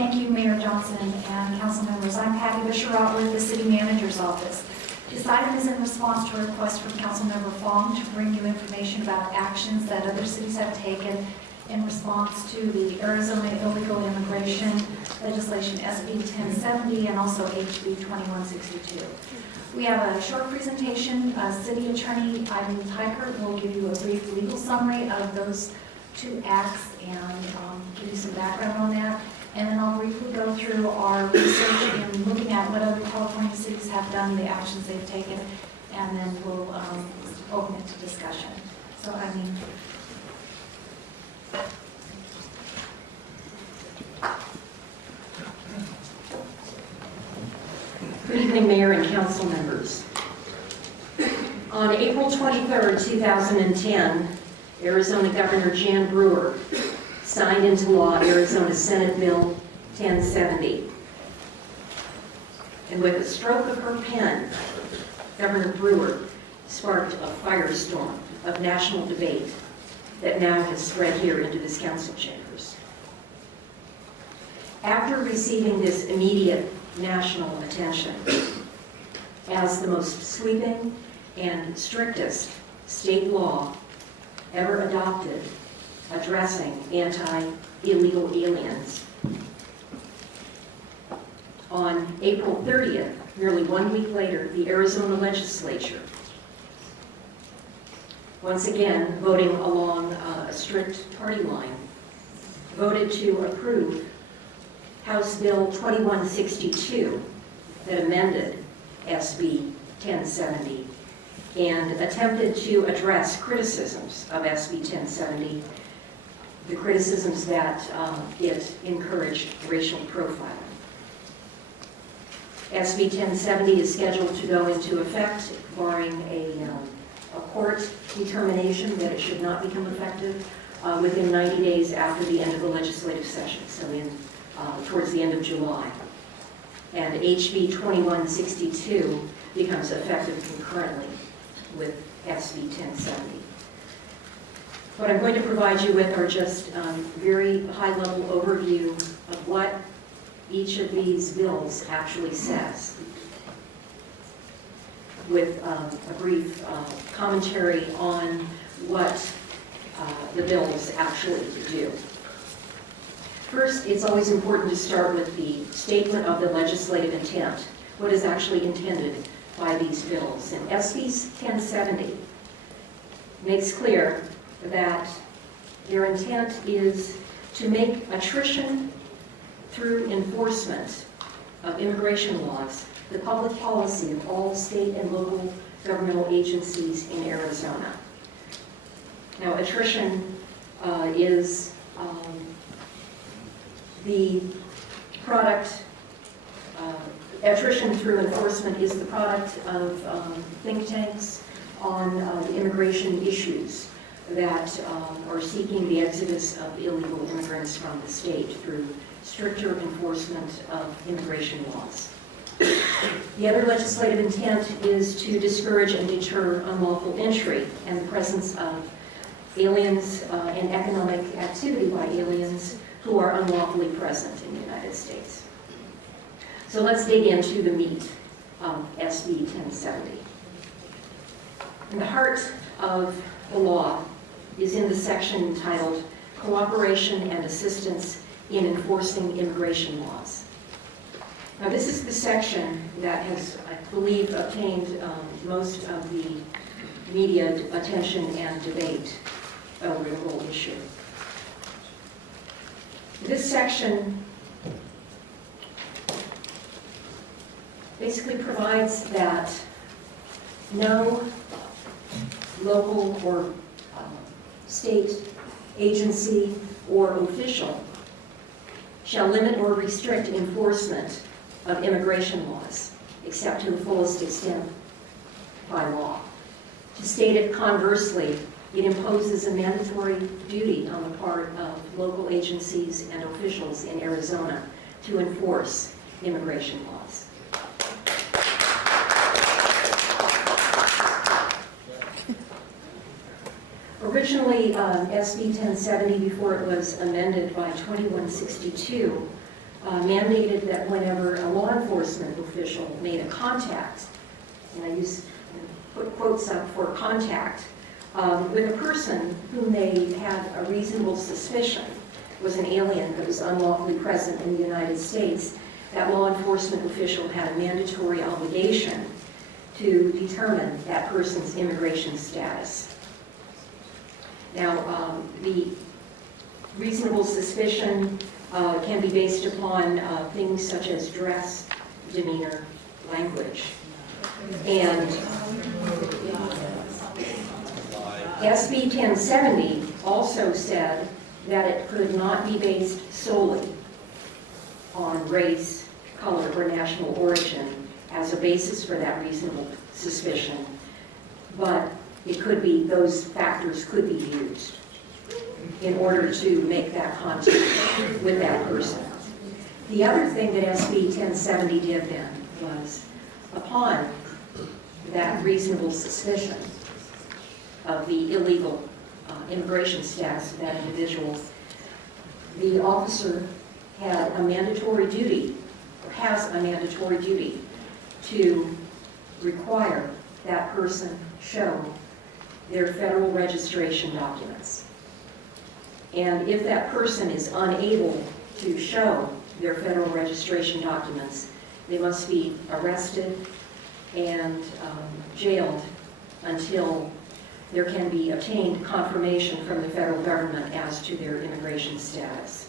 Thank you, Mayor Johnson and council members. I'm Patty Bisharot with the City Manager's Office. This item is in response to a request from Councilmember Fong to bring you information about actions that other cities have taken in response to the Arizona illegal immigration legislation SB 1070 and also HB 2162. We have a short presentation. City Attorney Ivan Tykert will give you a brief legal summary of those two acts and give you some background on that. And then I'll briefly go through our research in looking at what other California cities have done, the actions they've taken, and then we'll open it to discussion. So, I mean, Good evening, Mayor and council members. On April 23rd, 2010, Arizona Governor Jan Brewer signed into law Arizona Senate Bill 1070. And with a stroke of her pen, Governor Brewer sparked a firestorm of national debate that now has spread here into this council chambers. After receiving this immediate national attention as the most sweeping and strictest state law ever adopted addressing anti-illegal aliens. On April 30th, nearly 1 week later, the Arizona legislature, once again voting along a strict party line, voted to approve House Bill 2162 that amended SB 1070 and attempted to address criticisms of SB 1070, the criticisms that it encouraged racial profiling. SB 1070 is scheduled to go into effect, barring a court determination that it should not become effective within 90 days after the end of the legislative session, so towards the end of July. And HB 2162 becomes effective concurrently with SB 1070. What I'm going to provide you with are just very high-level overview of what each of these bills actually says, with a brief commentary on what the bills actually do. First, it's always important to start with the statement of the legislative intent, what is actually intended by these bills. And SB 1070 makes clear that their intent is to make attrition through enforcement of immigration laws the public policy of all state and local governmental agencies in Arizona. Now, attrition is the product, attrition through enforcement is the product of think tanks on immigration issues that are seeking the exodus of illegal immigrants from the state through stricter enforcement of immigration laws. The other legislative intent is to discourage and deter unlawful entry and the presence of aliens and economic activity by aliens who are unlawfully present in the United States. So let's dig into the meat of SB 1070. And the heart of the law is in the section entitled Cooperation and Assistance in Enforcing Immigration Laws. Now, this is the section that has, I believe, obtained most of the media attention and debate over the whole issue. This section basically provides that no local or state agency or official shall limit or restrict enforcement of immigration laws, except to the fullest extent by law. To state it conversely, it imposes a mandatory duty on the part of local agencies and officials in Arizona to enforce immigration laws. Originally, SB 1070, before it was amended by 2162, mandated that whenever a law enforcement official made a contact, and I use put quotes up for contact, with a person whom they had a reasonable suspicion was an alien that was unlawfully present in the United States, that law enforcement official had a mandatory obligation to determine that person's immigration status. Now, the reasonable suspicion can be based upon things such as dress, demeanor, language. And SB 1070 also said that it could not be based solely on race, color, or national origin as a basis for that reasonable suspicion, but it could be, those factors could be used in order to make that contact with that person. The other thing that SB 1070 did then was, upon that reasonable suspicion of the illegal immigration status of that individual, the officer had a mandatory duty, or has a mandatory duty, to require that person show their federal registration documents. And if that person is unable to show their federal registration documents, they must be arrested and jailed until there can be obtained confirmation from the federal government as to their immigration status.